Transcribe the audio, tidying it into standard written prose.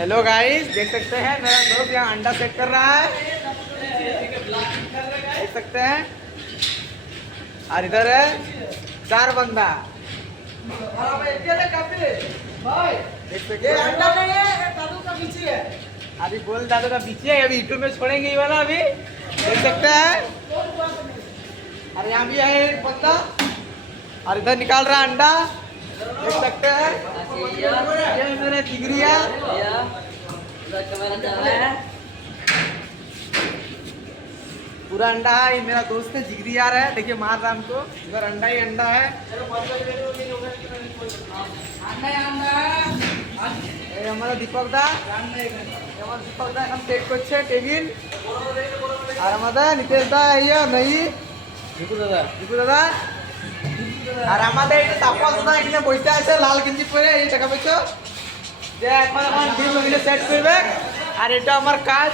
Hello guys, देख सकते हैं मेरा दोस्त यहाँ अंडा सेट कर रहा है। देख सकते हैं। और इधर है 4 बंदा। देख सकते हैं। अंडा नहीं है, दादू का पीछे है। अभी बोल दादू का पीछे है, अभी यूट्यूब में छोड़ेंगे ये वाला अभी। देख सकते हैं। और यहाँ भी है एक बंदा और इधर निकाल रहा है अंडा। देख सकते हैं। ये मेरे जिगरिया पूरा अंडा है। ये मेरा दोस्त है, जिगरी यार है। देखिए मार रहा हमको। इधर अंडा ही अंडा है। ये हमारा दीपक दा, दीपक दा हम टेक করছে টেবিল। আর আমাদের নিতেশ দা ইয়া নাই, দীপু দাদা। আর আমাদের এই তাপস দা এখানে বসে আছে লাল গেঞ্জি পরে। এই টাকা পেছো যে এখন টিম মিলে সেট করবে। আর এটা আমার কাজ।